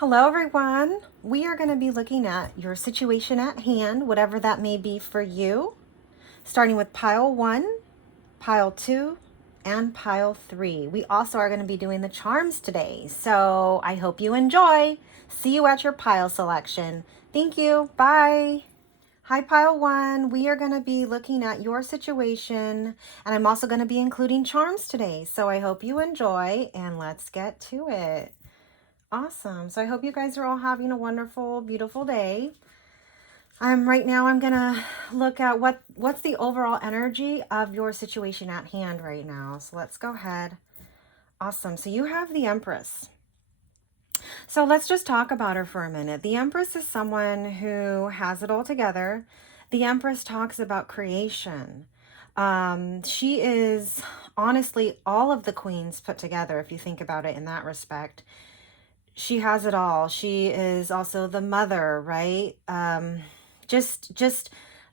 Hello, everyone. We are going to be looking at your situation at hand, whatever that may be for you, starting with pile one, pile two, and pile three. We also are going to be doing the charms today, so I hope you enjoy. See you at your pile selection. Thank you. Bye. Hi, pile one. We are going to be looking at your situation, and I'm also going to be including charms today, so I hope you enjoy, and let's get to it. Awesome. So I hope you guys are all having a wonderful, beautiful day. Right now I'm gonna look at what's the overall energy of your situation at hand right now. So let's go ahead. Awesome. So you have the Empress. So let's just talk about her for a minute. The Empress is someone who has it all together. The Empress talks about creation. She is honestly all of the queens put together, if you think about it in that respect. She has it all. She is also the mother, right? Just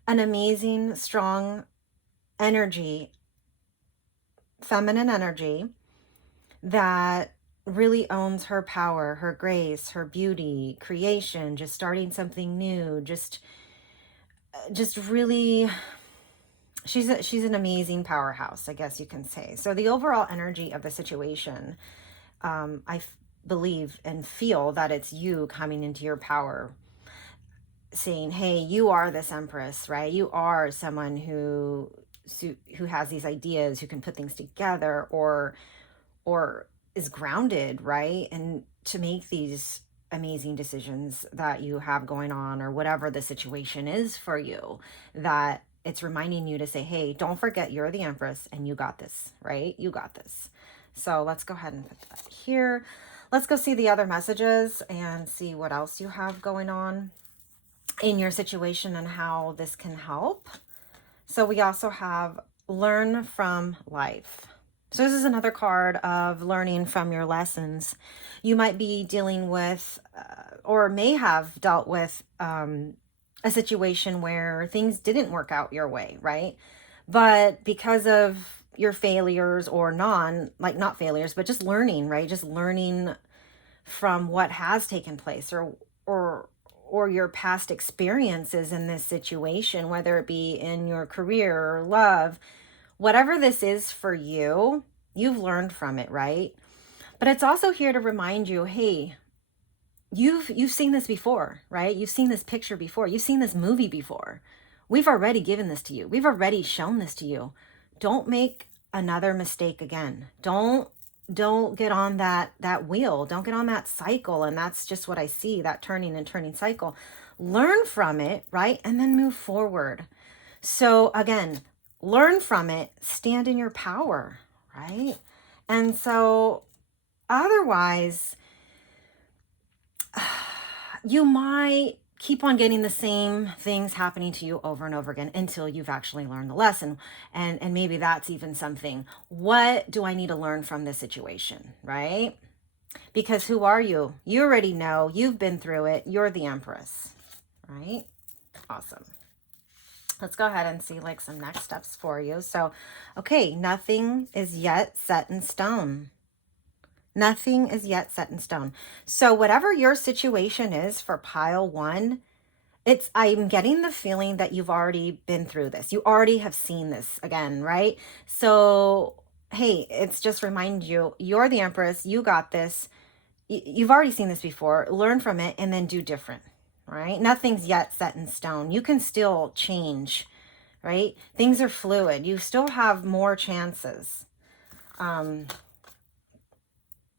an amazing, strong energy, feminine energy that really owns her power, her grace, her beauty, creation, just starting something new, just really she's an amazing powerhouse, I guess you can say. So the overall energy of the situation, I believe and feel that it's you coming into your power, saying, hey, you are this Empress, right? You are someone who has these ideas, who can put things together, or is grounded, right? And to make these amazing decisions that you have going on, or whatever the situation is for you, that it's reminding you to say, hey, don't forget you're the Empress and you got this, right? You got this. So let's go ahead and put that here. Let's go see the other messages and see what else you have going on in your situation and how this can help. So we also have learn from life. So this is another card of learning from your lessons. You might be dealing with or may have dealt with a situation where things didn't work out your way, right? But because of your failures, or not failures, but just learning, right? Just learning from what has taken place, or or your past experiences in this situation, whether it be in your career or love, whatever this is for you, you've learned from it, right? But it's also here to remind you, hey, you've seen this before, right? You've seen this picture before. You've seen this movie before. We've already given this to you. We've already shown this to you. Don't make another mistake again. Don't get on that wheel. Don't get on that cycle. And that's just what I see, that turning and turning cycle. Learn from it, right? And then move forward. So again, learn from it, stand in your power, right? And so otherwise, you might keep on getting the same things happening to you over and over again until you've actually learned the lesson. And maybe that's even something. What do I need to learn from this situation, right? Because who are you? You already know. You've been through it. You're the Empress, right? Awesome. Let's go ahead and see like some next steps for you. So, okay, nothing is yet set in stone. Nothing is yet set in stone. So whatever your situation is for pile one, I'm getting the feeling that you've already been through this. You already have seen this again, right? So, hey, it's just remind you, you're the Empress, you got this. You've already seen this before. Learn from it and then do different, right? Nothing's yet set in stone. You can still change, right? Things are fluid. You still have more chances.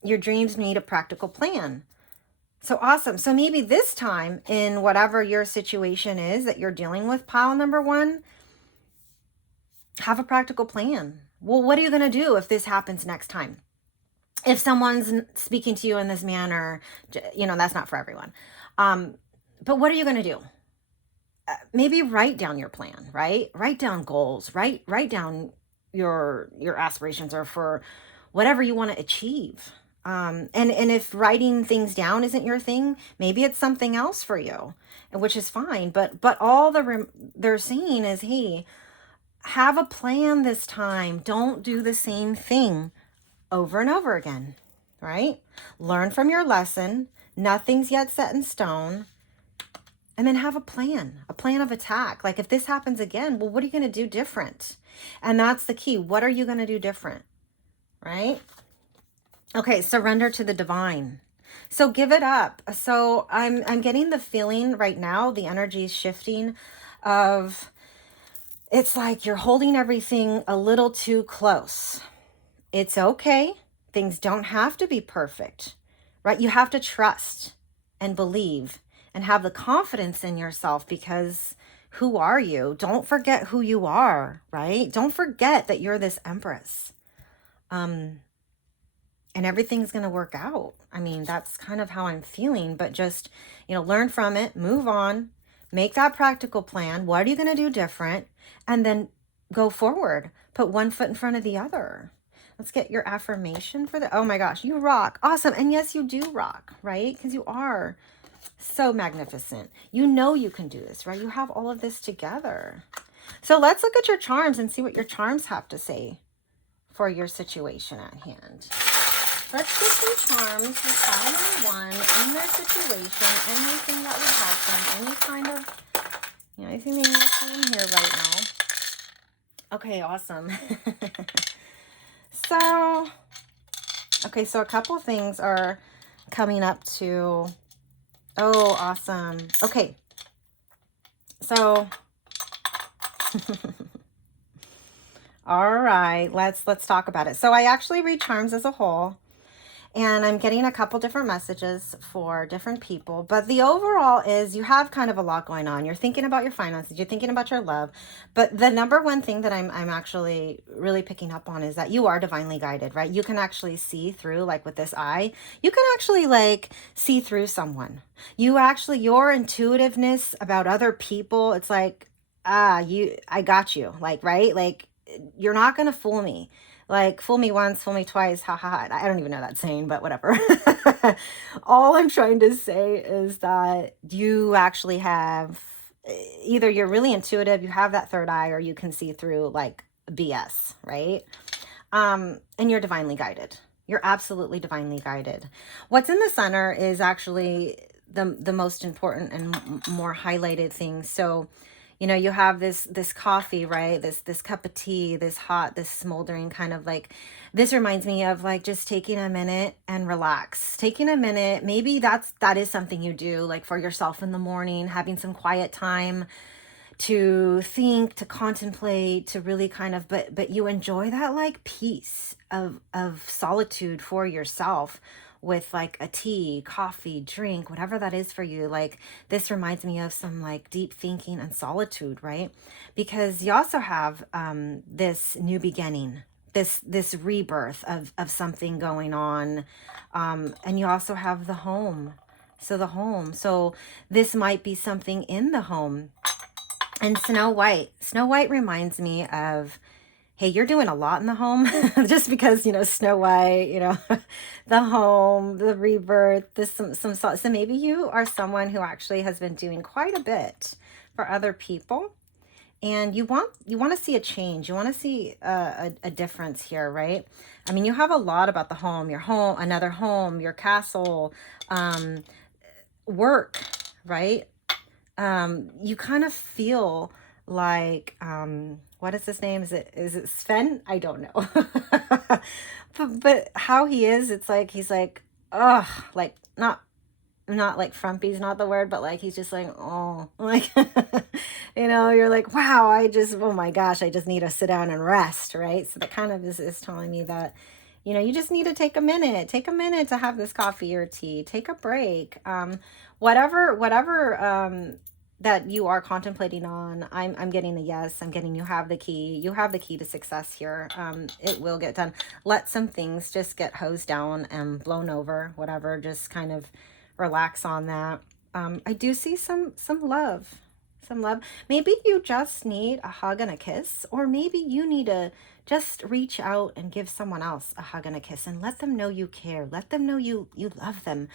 Your dreams need a practical plan. So awesome. So maybe this time, in whatever your situation is that you're dealing with, pile number one, have a practical plan. Well, what are you going to do if this happens next time? If someone's speaking to you in this manner, that's not for everyone. But what are you going to do? Maybe write down your plan, right? Write down goals, write down your aspirations, or for whatever you want to achieve. And if writing things down isn't your thing, maybe it's something else for you, which is fine. But all they're saying is, hey, have a plan this time. Don't do the same thing over and over again, right? Learn from your lesson. Nothing's yet set in stone. And then have a plan of attack. Like if this happens again, well, what are you going to do different? And that's the key. What are you going to do different? Right? Okay, surrender to the divine. So give it up. So I'm getting the feeling right now, the energy is shifting of, it's like you're holding everything a little too close. It's okay. Things don't have to be perfect, right? You have to trust and believe and have the confidence in yourself, because who are you? Don't forget who you are, right? Don't forget that you're this empress. And everything's going to work out. I mean, that's kind of how I'm feeling, but just, learn from it, move on, make that practical plan. What are you going to do different? And then go forward. Put one foot in front of the other. Let's get your affirmation for the, oh my gosh, you rock. Awesome. And yes, you do rock, right? Because you are so magnificent. You know you can do this, right? You have all of this together. So let's look at your charms and see what your charms have to say for your situation at hand. Let's get some charms for pile number 1 in their situation, anything that would help them, any kind of, anything they need to see in here right now. Okay, awesome. So a couple things are coming up to, oh, awesome. Okay, so, all right, let's talk about it. So I actually read charms as a whole, and I'm getting a couple different messages for different people. But the overall is you have kind of a lot going on. You're thinking about your finances. You're thinking about your love. But the number one thing that I'm actually really picking up on is that you are divinely guided, right? You can actually see through, like with this eye, you can actually like see through someone. Your intuitiveness about other people, it's like, I got you. Like, right? Like, you're not going to fool me. Like, fool me once, fool me twice, ha ha ha. I don't even know that saying, but whatever. All I'm trying to say is that you actually have, either you're really intuitive, you have that third eye, or you can see through like BS, right? And you're divinely guided. You're absolutely divinely guided. What's in the center is actually the most important and more highlighted thing. So, you have this coffee, right? This cup of tea, this hot, this smoldering kind of like, this reminds me of like just taking a minute and relax. Taking a minute, maybe that is something you do like for yourself in the morning, having some quiet time to think, to contemplate, to really kind of, but you enjoy that like peace of solitude for yourself with like a tea, coffee, drink, whatever that is for you. Like, this reminds me of some like deep thinking and solitude, right? Because you also have this new beginning, this rebirth of something going on, and you also have the home. So this might be something in the home. And Snow White reminds me of, hey, you're doing a lot in the home. Just because, Snow White, the home, the rebirth, so maybe you are someone who actually has been doing quite a bit for other people, and you want to see a change. You want to see a difference here, right? I mean, you have a lot about the home, your home, another home, your castle, work, right? You kind of feel like, what is his name? Is it Sven? I don't know. but how he is, it's like, he's like, ugh, like not like frumpy's not the word, but like, he's just like, oh, like, you're like, wow, oh my gosh, I just need to sit down and rest. Right. So that kind of is telling me that, you just need to take a minute to have this coffee or tea, take a break. Whatever that you are contemplating on, I'm getting a yes. I'm getting, you have the key to success here. It will get done. Let some things just get hosed down and blown over, whatever, just kind of relax on that. I do see some love. Maybe you just need a hug and a kiss, or maybe you need to just reach out and give someone else a hug and a kiss and let them know you care. Let them know you love them.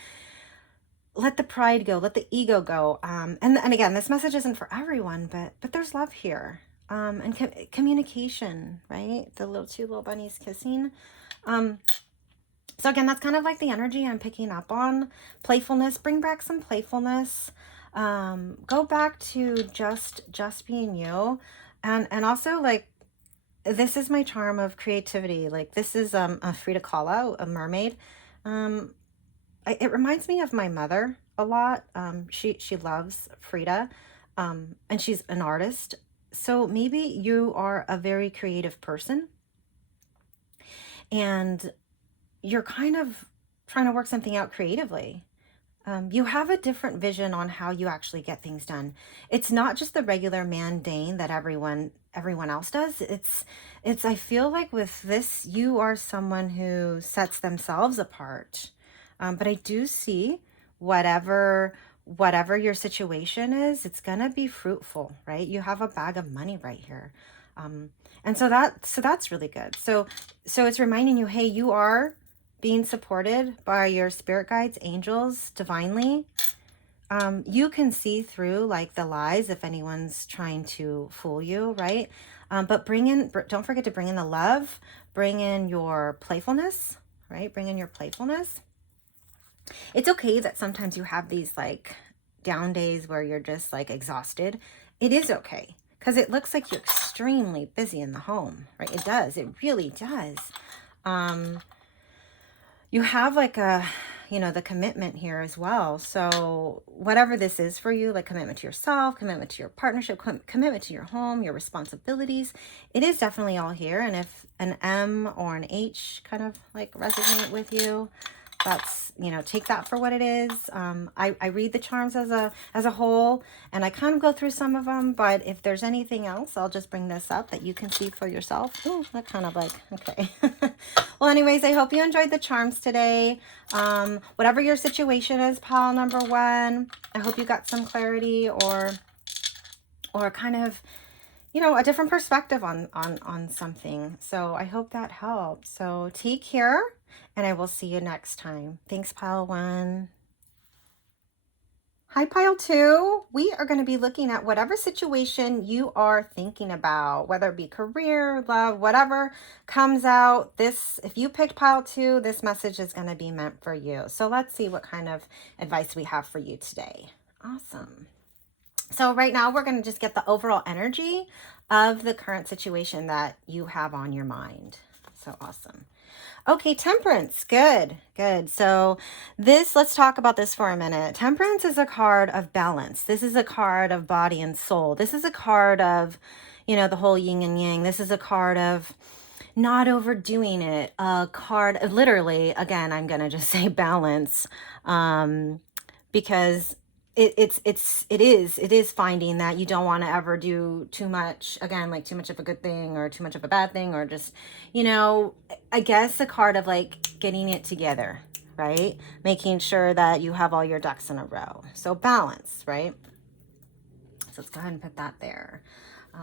Let the pride go, let the ego go. And again, this message isn't for everyone, but there's love here. And communication, right? The two little bunnies kissing. So again, that's kind of like the energy I'm picking up on. Playfulness, bring back some playfulness. Go back to just being you. And also, like, this is my charm of creativity. Like, this is a Frida Kahlo, a mermaid. Um, it reminds me of my mother a lot. She loves Frida, and she's an artist. So maybe you are a very creative person, and you're kind of trying to work something out creatively. You have a different vision on how you actually get things done. It's not just the regular mundane that everyone else does. It's I feel like with this, you are someone who sets themselves apart. But I do see whatever your situation is, it's gonna be fruitful, right? You have a bag of money right here. Um, and so that's really good. So it's reminding you, hey, you are being supported by your spirit guides, angels, divinely. You can see through like the lies if anyone's trying to fool you, right? But don't forget to bring in the love, bring in your playfulness, right? Bring in your playfulness. It's okay that sometimes you have these like down days where you're just like exhausted. It is okay because it looks like you're extremely busy in the home, right? It does. It really does. Um, you have like the commitment here as well. So whatever this is for you, like commitment to yourself, commitment to your partnership, commitment to your home, your responsibilities, it is definitely all here. And if an M or an H kind of like resonate with you, that's, take that for what it is. I read the charms as a whole, and I kind of go through some of them, but if there's anything else, I'll just bring this up that you can see for yourself. Oh, that kind of like, okay. Well, anyways, I hope you enjoyed the charms today. Whatever your situation is, pile number one, I hope you got some clarity or kind of, a different perspective on something. So I hope that helps. So take care, and I will see you next time. Thanks, pile one. Hi, pile two. We are going to be looking at whatever situation you are thinking about, whether it be career, love, whatever comes out. If you picked pile two, this message is going to be meant for you. So let's see what kind of advice we have for you today. Awesome. So right now we're going to just get the overall energy of the current situation that you have on your mind. So awesome. Okay, temperance. Good, good. So let's talk about this for a minute. Temperance is a card of balance. This is a card of body and soul. This is a card of, the whole yin and yang. This is a card of not overdoing it. A card of literally, again, I'm going to just say balance, because it is finding that you don't want to ever do too much, again, like too much of a good thing or too much of a bad thing, or just, I guess a card of like getting it together, right? Making sure that you have all your ducks in a row. So balance, right? So let's go ahead and put that there.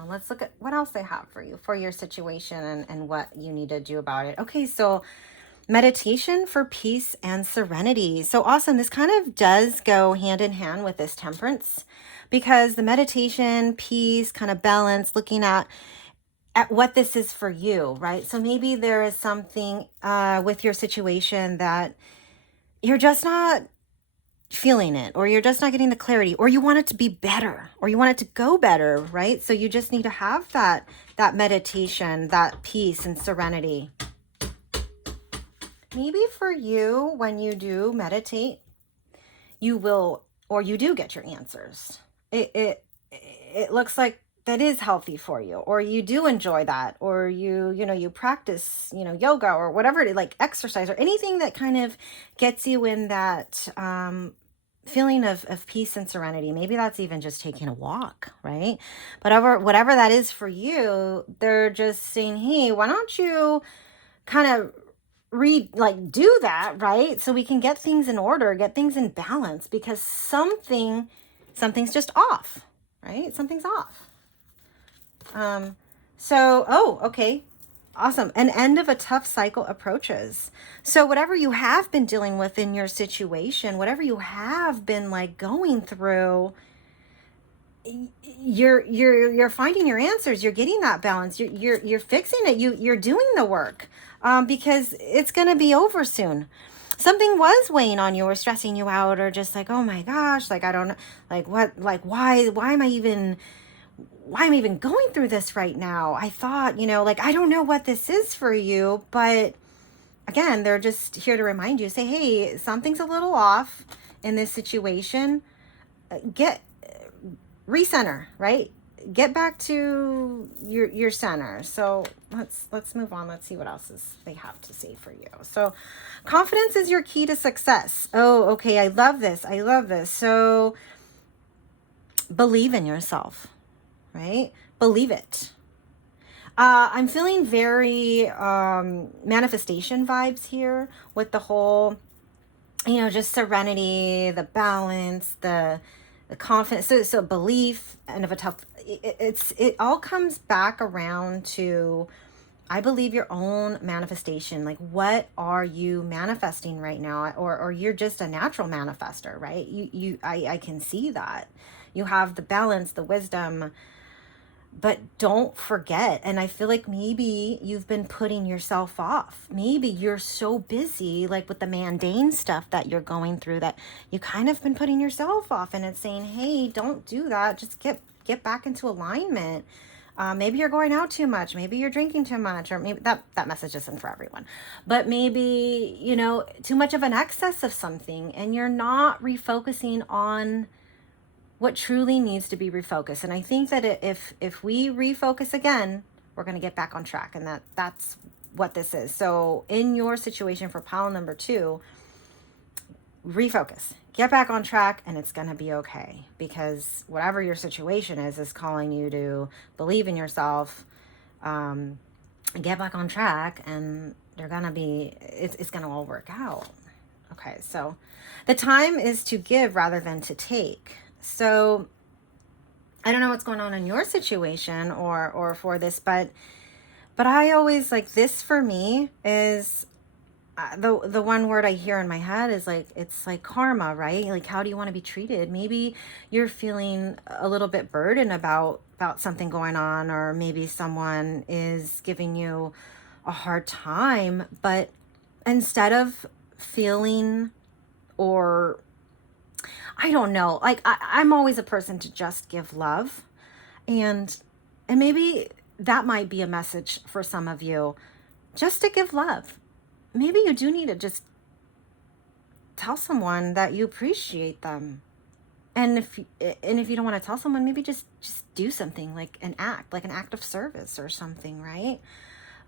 Let's look at what else they have for you, for your situation and what you need to do about it. Okay, so meditation for peace and serenity. So awesome. This kind of does go hand in hand with this temperance, because the meditation, peace, kind of balance, looking at what this is for you, right? So maybe there is something with your situation that you're just not feeling it, or you're just not getting the clarity, or you want it to be better, or you want it to go better, right? So you just need to have that meditation, that peace and serenity. Maybe for you, when you do meditate, you will, or you do get your answers. It looks like that is healthy for you, or you do enjoy that, or you practice, yoga or whatever it is, like exercise or anything that kind of gets you in that feeling of peace and serenity. Maybe that's even just taking a walk, right? Whatever that is for you, they're just saying, hey, why don't you kind of do that, right? So we can get things in order, get things in balance, because something's just off, right? Something's off. Okay. Awesome. An end of a tough cycle approaches. So whatever you have been dealing with in your situation, whatever you have been like going through, you're finding your answers. You're getting that balance. You're fixing it. You're doing the work, because it's going to be over soon. Something was weighing on you or stressing you out, or just like, oh my gosh, like I don't know, like what, like why am I even going through this right now? I thought, like, I don't know what this is for you, but again, they're just here to remind you, say, hey, something's a little off in this situation. Get recenter, right? Get back to your center. So let's move on. Let's see what else they have to say for you. So confidence is your key to success. Oh, okay. I love this. I love this. So believe in yourself, right? Believe it. I'm feeling very manifestation vibes here with the whole, just serenity, the balance, the confidence. So belief, and of a tough, it all comes back around to, I believe, your own manifestation. Like, what are you manifesting right now? Or you're just a natural manifester, right? I can see that you have the balance, the wisdom. But don't forget, and I feel like maybe you've been putting yourself off. Maybe you're so busy, like with the mundane stuff that you're going through, that you kind of been putting yourself off, and it's saying, hey, don't do that. Just get back into alignment. Maybe you're going out too much. Maybe you're drinking too much, or maybe that message isn't for everyone. But maybe, too much of an excess of something, and you're not refocusing on what truly needs to be refocused. And I think that if we refocus again, we're going to get back on track. And that's what this is. So in your situation for pile number 2, refocus, get back on track, and it's going to be okay. Because whatever your situation is calling you to believe in yourself, get back on track, and it's going to all work out. Okay, so the time is to give rather than to take. So I don't know what's going on in your situation or for this, but I always, like, this for me is the one word I hear in my head is like, it's like karma, right? Like, how do you want to be treated? Maybe you're feeling a little bit burdened about something going on, or maybe someone is giving you a hard time, but instead of feeling, or I don't know, like I'm always a person to just give love, and maybe that might be a message for some of you, just to give love. Maybe you do need to just tell someone that you appreciate them. And if you don't want to tell someone, maybe just do something, like an act of service or something, right?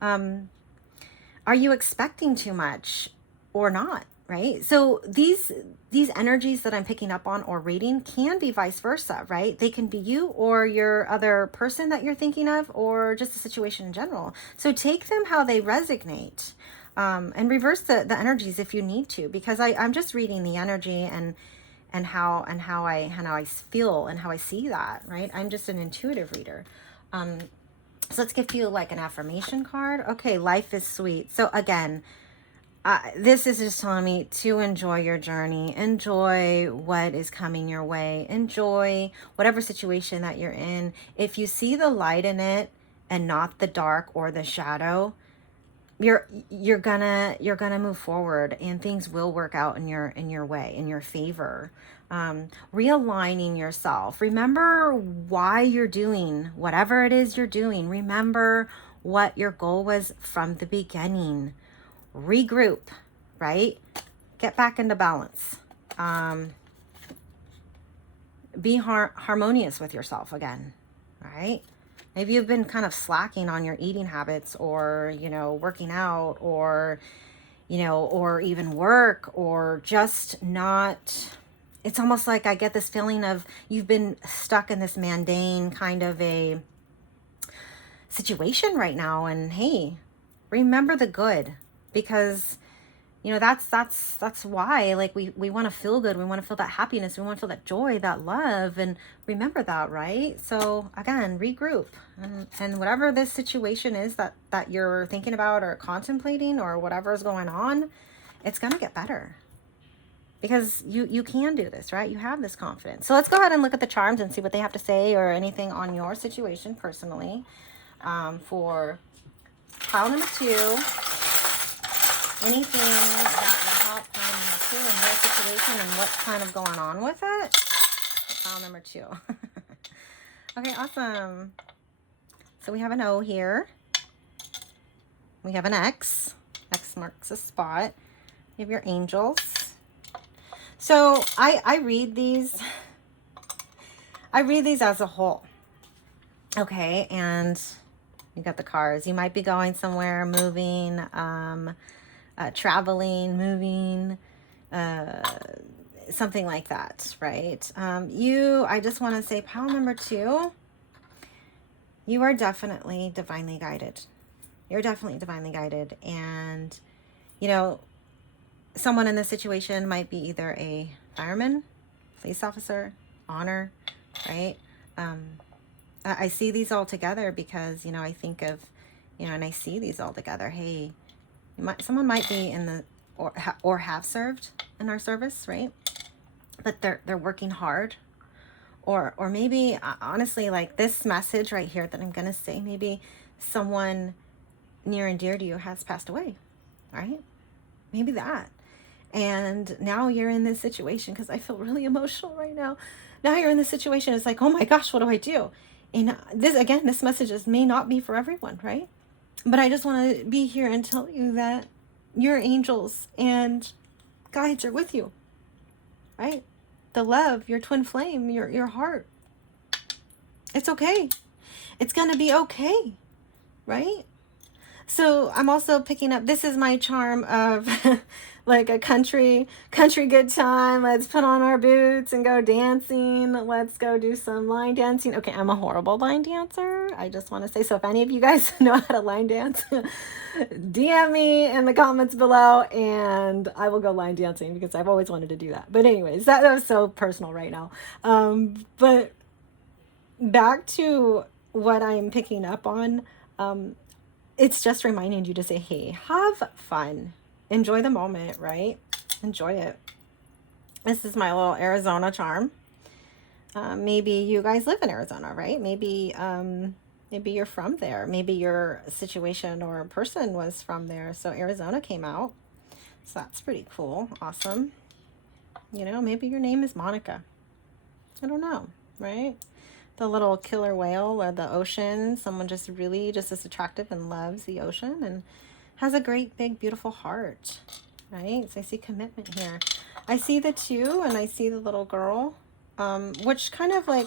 Are you expecting too much or not? Right? So these energies that I'm picking up on or reading can be vice versa, right? They can be you or your other person that you're thinking of, or just the situation in general. So take them how they resonate, and reverse the energies if you need to, because I'm just reading the energy and how I feel and how I see that, right? I'm just an intuitive reader. So let's give you like an affirmation card. Okay, life is sweet. So again, this is just telling me to enjoy your journey, enjoy what is coming your way, enjoy whatever situation that you're in. If you see the light in it and not the dark or the shadow, you're gonna move forward, and things will work out in your way, in your favor. Realigning yourself. Remember why you're doing whatever it is you're doing. Remember what your goal was from the beginning. Regroup, right? Get back into balance. Be harmonious with yourself again, right? Maybe you've been kind of slacking on your eating habits, or, working out, or, or even work, or just not. It's almost like I get this feeling of you've been stuck in this mundane kind of a situation right now. And hey, remember the good. Because that's why, like, we want to feel good, we want to feel that happiness, we want to feel that joy, that love, and remember that, right? So again, regroup, and whatever this situation is that you're thinking about or contemplating, or whatever is going on, it's gonna get better. because you can do this, right? You have this confidence. So let's go ahead and look at the charms and see what they have to say or anything on your situation personally. For pile number 2, anything that will help pile number 2 in your situation and what's kind of going on with it. Pile number 2. Okay, awesome. So we have an O here. We have an X. X marks a spot. You have your angels. So I read these as a whole. Okay, and you got the cards. You might be going somewhere, moving, traveling, moving, something like that, right? I just want to say pile number 2, you are definitely divinely guided. You're definitely divinely guided. And, you know, someone in this situation might be either a fireman, police officer, honor, right? I see these all together because, you know, I think of, you know, and I see these all together. Hey, someone might be in the, or have served in our service, right? But they're working hard. Or maybe, honestly, like this message right here that I'm going to say, maybe someone near and dear to you has passed away, right? Maybe that. And now you're in this situation, because I feel really emotional right now. Now you're in this situation. It's like, oh my gosh, what do I do? And this message may not be for everyone, right? But I just want to be here and tell you that your angels and guides are with you, right? The love, your twin flame, your heart. It's okay. It's going to be okay, right? So I'm also picking up, this is my charm of like a country good time. Let's put on our boots and go dancing. Let's go do some line dancing. Okay, I'm a horrible line dancer. I just want to say, so if any of you guys know how to line dance, DM me in the comments below and I will go line dancing, because I've always wanted to do that. But anyways, that was so personal right now. But back to what I'm picking up on, it's just reminding you to say, hey, have fun. Enjoy the moment, right? Enjoy it. This is my little Arizona charm. Maybe you guys live in Arizona, right? Maybe you're from there. Maybe your situation or person was from there. So Arizona came out. So that's pretty cool. Awesome. You know, maybe your name is Monica. I don't know, right? The little killer whale or the ocean, someone just really just is attractive and loves the ocean and has a great big beautiful heart, right? So I see commitment here. I see the 2 and I see the little girl, which kind of like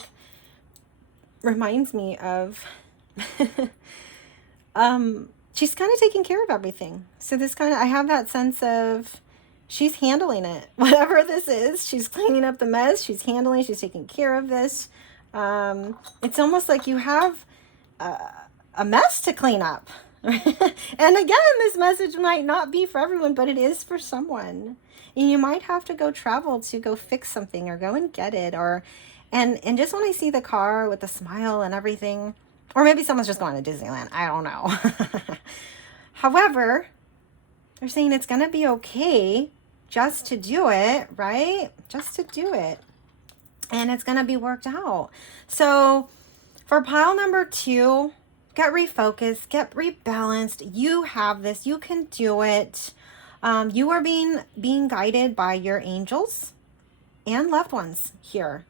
reminds me of she's kind of taking care of everything. So this kind of, I have that sense of she's handling it, whatever this is. She's cleaning up the mess, she's handling, she's taking care of this. It's almost like you have a mess to clean up. And again, this message might not be for everyone, but it is for someone. And you might have to go travel to go fix something or go and get it. And just when I see the car with the smile and everything, or maybe someone's just going to Disneyland. I don't know. However, they're saying it's going to be okay just to do it, right? Just to do it. And it's going to be worked out. So for pile number 2, get refocused, get rebalanced. You have this. You can do it. You are being guided by your angels and loved ones here.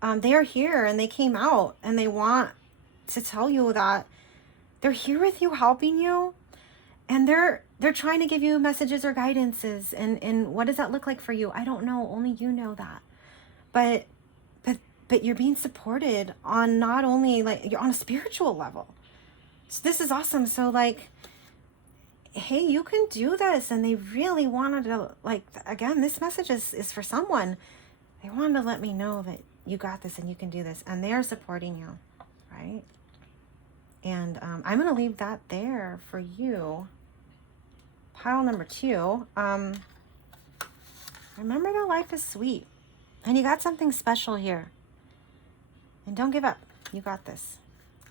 They are here and they came out and they want to tell you that they're here with you, helping you. And they're trying to give you messages or guidances. And what does that look like for you? I don't know. Only you know that. But you're being supported on not only like you're on a spiritual level. So this is awesome. So like, hey, you can do this. And they really wanted to, like, again, this message is for someone. They wanted to let me know that you got this and you can do this. And they're supporting you, right? And I'm going to leave that there for you. Pile number 2. Remember that life is sweet. And you got something special here. And don't give up. You got this.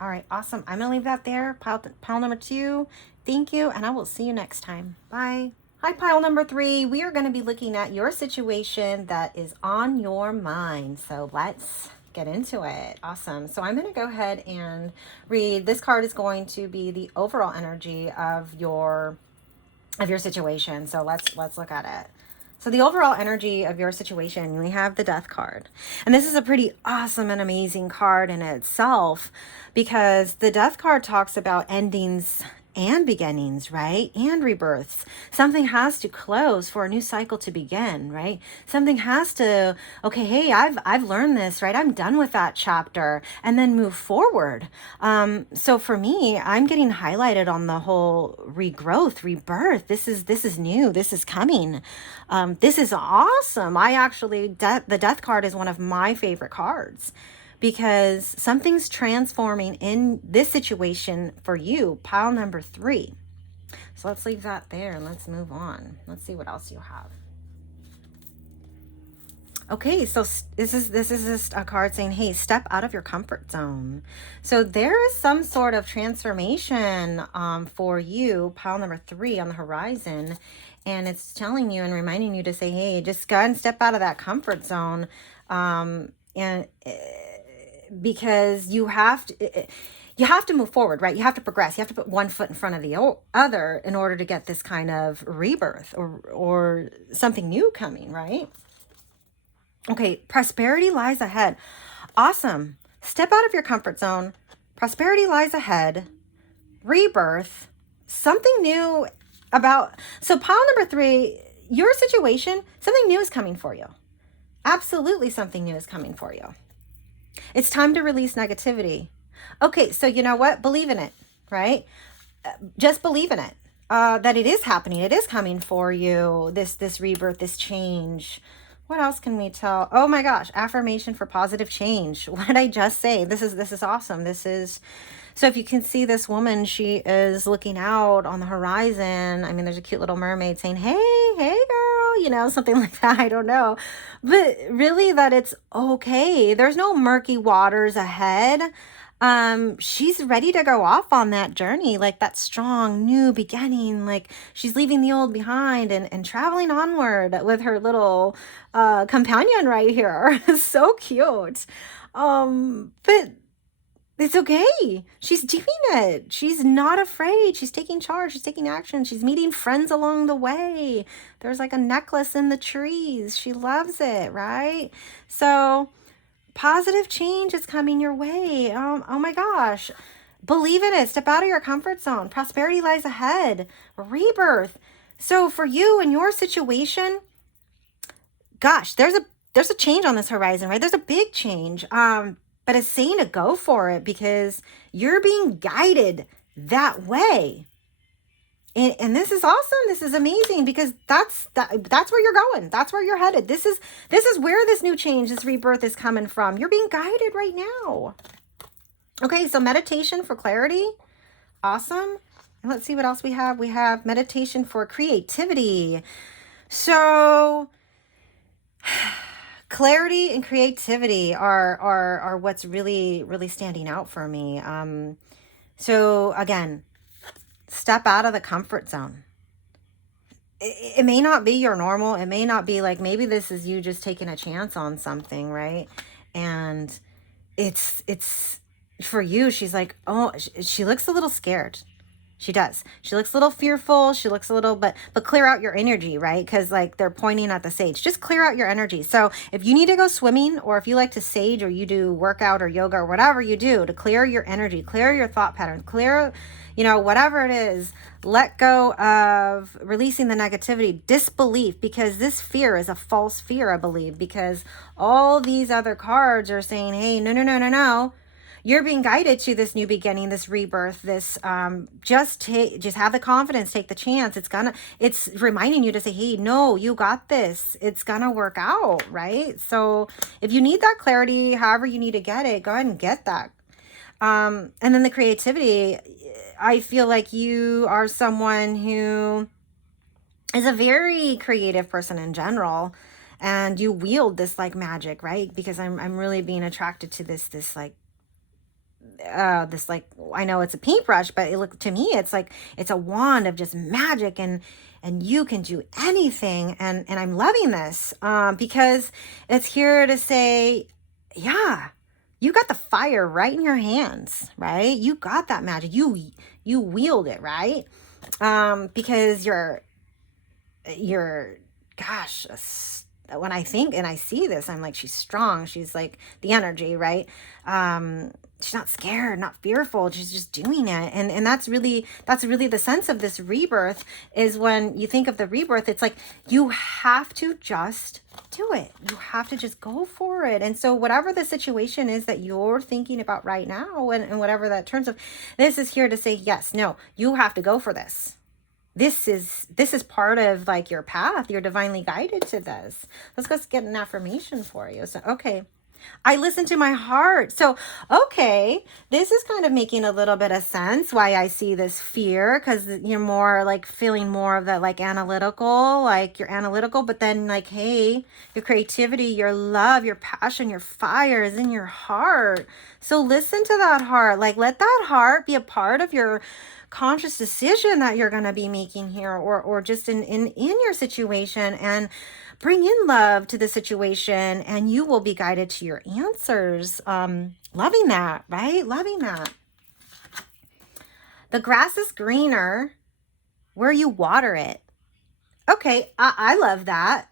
All right, awesome. I'm going to leave that there. Pile number 2. Thank you, and I will see you next time. Bye. Hi, pile number 3. We are going to be looking at your situation that is on your mind. So let's get into it. Awesome. So I'm going to go ahead and read. This card is going to be the overall energy of your situation. So let's look at it. So the overall energy of your situation, we have the Death card. And this is a pretty awesome and amazing card in itself, because the Death card talks about endings and beginnings, right? And rebirths. Something has to close for a new cycle to begin, right? Something has to, okay, hey, I've learned this, right? I'm done with that chapter, and then move forward. So for me, I'm getting highlighted on the whole regrowth, rebirth. This is new. This is coming. This is awesome. I actually, the Death card is one of my favorite cards, because something's transforming in this situation for you, pile number 3. So let's leave that there and let's move on. Let's see what else you have. Okay, so this is just a card saying, hey, step out of your comfort zone. So there is some sort of transformation for you, pile number 3 on the horizon. And it's telling you and reminding you to say, hey, just go ahead and step out of that comfort zone. And because you have to move forward, right? You have to progress. You have to put one foot in front of the other in order to get this kind of rebirth or something new coming, right? Okay, prosperity lies ahead. Awesome. Step out of your comfort zone. Prosperity lies ahead. Rebirth. Something new about... So pile number 3, your situation, something new is coming for you. Absolutely something new is coming for you. It's time to release negativity. Okay, so you know what? Believe in it, right? Just believe in it. That it is happening. It is coming for you. This rebirth, this change. What else can we tell? Oh my gosh, affirmation for positive change. What did I just say? This is awesome. So if you can see this woman, she is looking out on the horizon. I mean, there's a cute little mermaid saying, hey girl, something like that. I don't know. But really that it's okay. There's no murky waters ahead. She's ready to go off on that journey, like that strong new beginning, like she's leaving the old behind and traveling onward with her little companion right here. So cute. But it's okay. She's doing it. She's not afraid. She's taking charge. She's taking action. She's meeting friends along the way. There's like a necklace in the trees. She loves it, right? So positive change is coming your way. Oh my gosh. Believe in it. Step out of your comfort zone. Prosperity lies ahead. Rebirth. So for you and your situation, gosh, there's a change on this horizon, right? There's a big change. But it's saying to go for it because you're being guided that way. And this is awesome. This is amazing, because that's where you're going. That's where you're headed. This is where this new change, this rebirth is coming from. You're being guided right now. Okay, so meditation for clarity. Awesome. And let's see what else we have. We have meditation for creativity. So clarity and creativity are what's really standing out for me. So again, step out of the comfort zone. It may not be your normal. It may not be like, maybe this is you just taking a chance on something, right? And it's for you. She's like, oh, she looks a little scared. She does. She looks a little fearful. She looks a little, but clear out your energy, right? Because like they're pointing at the sage. Just clear out your energy. So if you need to go swimming, or if you like to sage, or you do workout or yoga or whatever you do to clear your energy, clear your thought patterns, clear, whatever it is, let go of releasing the negativity, disbelief, because this fear is a false fear, I believe, because all these other cards are saying, hey, no. You're being guided to this new beginning, this rebirth, this just have the confidence, take the chance. It's reminding you to say, hey, no, you got this. It's gonna work out, right? So if you need that clarity, however you need to get it, go ahead and get that. And then the creativity, I feel like you are someone who is a very creative person in general, and you wield this like magic, right? Because I'm really being attracted to this I know it's a paintbrush, but to me it's like it's a wand of just magic, and and you can do anything. And I'm loving this because it's here to say, yeah, you got the fire right in your hands, right? You got that magic. You wield it, right? Because you're gosh, when I think and I see this, I'm like, she's strong. She's like the energy, right? She's not scared, not fearful. She's just doing it. And that's really the sense of this rebirth, is when you think of the rebirth, it's like you have to just do it. You have to just go for it. And so whatever the situation is that you're thinking about right now, and whatever that turns of, this is here to say, yes, no, you have to go for this. This is part of like your path. You're divinely guided to this. Let's go get an affirmation for you. So, okay. I listen to my heart. So, okay, this is kind of making a little bit of sense why I see this fear, because you're more like feeling more of that like analytical, like you're analytical, but then like, hey, your creativity, your love, your passion, your fire is in your heart. So listen to that heart. Like, let that heart be a part of your conscious decision that you're going to be making here, or just in your situation, and bring in love to the situation, and you will be guided to your answers. Loving that, right? Loving that. The grass is greener where you water it. Okay, I love that,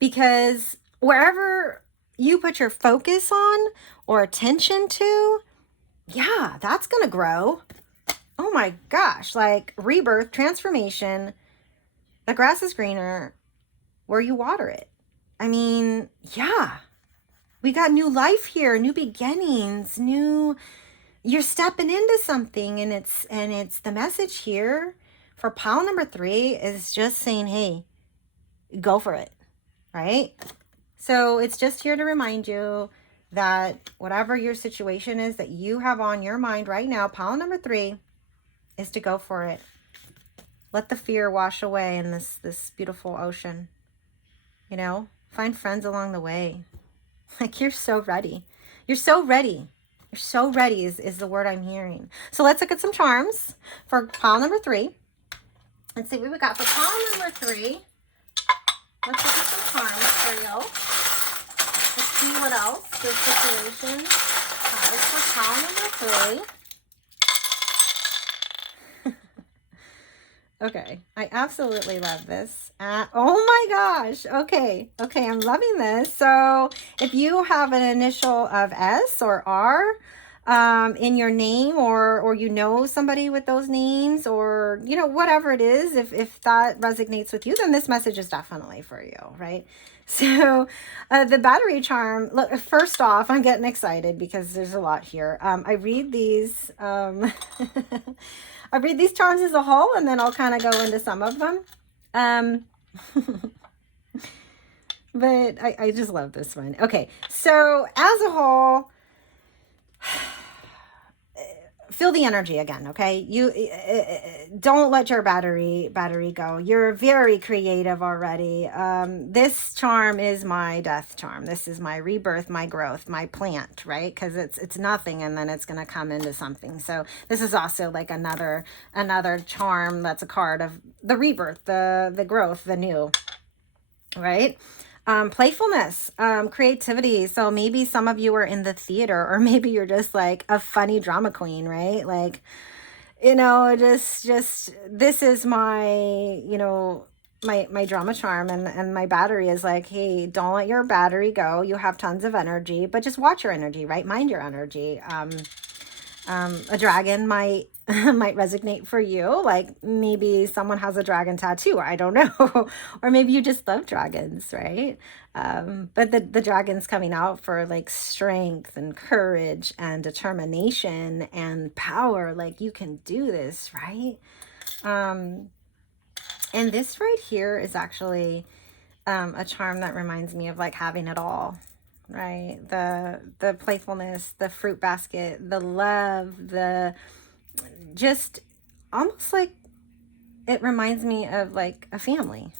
because wherever you put your focus on or attention to, yeah, that's going to grow. Oh my gosh, like rebirth, transformation. The grass is greener where you water it. I mean, yeah, we got new life here, new beginnings, you're stepping into something, and it's the message here for pile number 3 is just saying, hey, go for it, right? So it's just here to remind you that whatever your situation is that you have on your mind right now, pile number 3 is to go for it. Let the fear wash away in this beautiful ocean. You know, find friends along the way. Like, you're so ready. You're so ready. You're so ready is the word I'm hearing. So let's look at some charms for pile number 3. Let's see what we got for pile number 3. Let's look at some charms for you. Let's see what else this situation has for pile number 3. Okay, I absolutely love this. Oh my gosh. Okay, I'm loving this. So if you have an initial of S or R in your name, or you know somebody with those names, or you know, whatever it is, if that resonates with you, then this message is definitely for you, right? So the battery charm, look, first off, I'm getting excited because there's a lot here. I read these I read these charms as a whole, and then I'll kind of go into some of them. But I just love this one. Okay, so as a whole, feel the energy again, okay? You don't let your battery go. You're very creative already. This charm is my death charm. This is my rebirth, my growth, my plant, right? Because it's nothing, and then it's going to come into something. So this is also like another charm that's a card of the rebirth, the growth, the new, right? Playfulness, creativity. So maybe some of you are in the theater, or maybe you're just like a funny drama queen, right? Like, you know, just this is my, you know, my drama charm, and my battery is like, hey, don't let your battery go. You have tons of energy, but just watch your energy, right? Mind your energy. A dragon might might resonate for you. Like, maybe someone has a dragon tattoo, I don't know. Or maybe you just love dragons, right? But the dragon's coming out for like strength and courage and determination and power. Like, you can do this, right? And this right here is actually a charm that reminds me of like having it all, right? The playfulness, the fruit basket, the love, the just almost like it reminds me of like a family.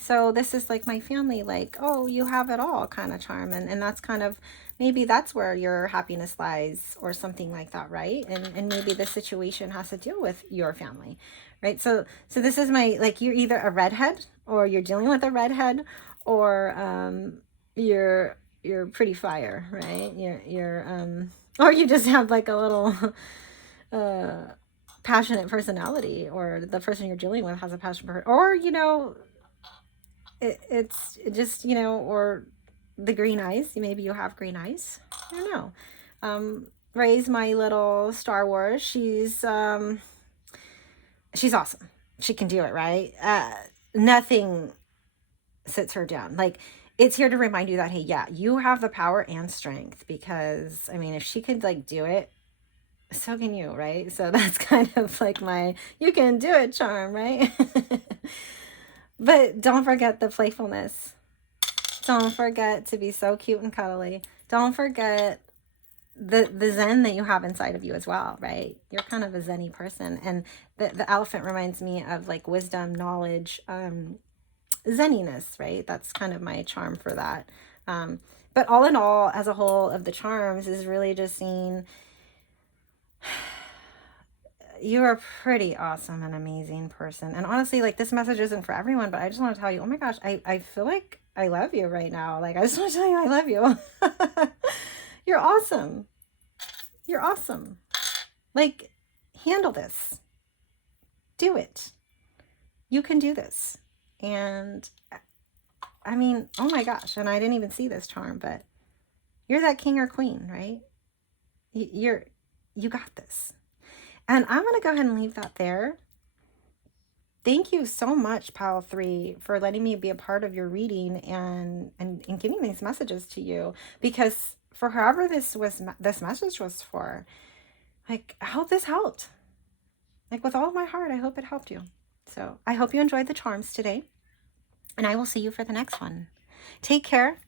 So this is like my family, like, oh, you have it all kind of charm. And that's kind of, maybe that's where your happiness lies or something like that, right? And maybe the situation has to deal with your family, right? So this is my, like, you're either a redhead or you're dealing with a redhead, or you're pretty fire, right? Or you just have like a little uh passionate personality, or the person you're dealing with has a passion for, or it's just, or the green eyes. Maybe you have green eyes. I don't know. Ray's my little Star Wars. She's awesome. She can do it, right? Nothing sits her down. Like, it's here to remind you that, hey, yeah, you have the power and strength, because I mean, if she could like do it, so can you, right? So that's kind of like my you can do it charm, right? But don't forget the playfulness. Don't forget to be so cute and cuddly. Don't forget the zen that you have inside of you as well, right? You're kind of a zen-y person. And the elephant reminds me of like wisdom, knowledge, zeniness, right? That's kind of my charm for that. But all in all, as a whole of the charms is really just seeing you are a pretty awesome and amazing person. And honestly, like, this message isn't for everyone, but I just want to tell you, oh my gosh, I feel like I love you right now. Like, I just want to tell you I love you. You're awesome. You're awesome. Like, handle this. Do it. You can do this. And I mean, oh my gosh, and I didn't even see this charm, but you're that king or queen, right? You got this. And I'm going to go ahead and leave that there. Thank you so much, Pile 3, for letting me be a part of your reading and giving these messages to you. Because for whoever this message was for, like, I hope this helped. Like, with all of my heart, I hope it helped you. So I hope you enjoyed the charms today. And I will see you for the next one. Take care.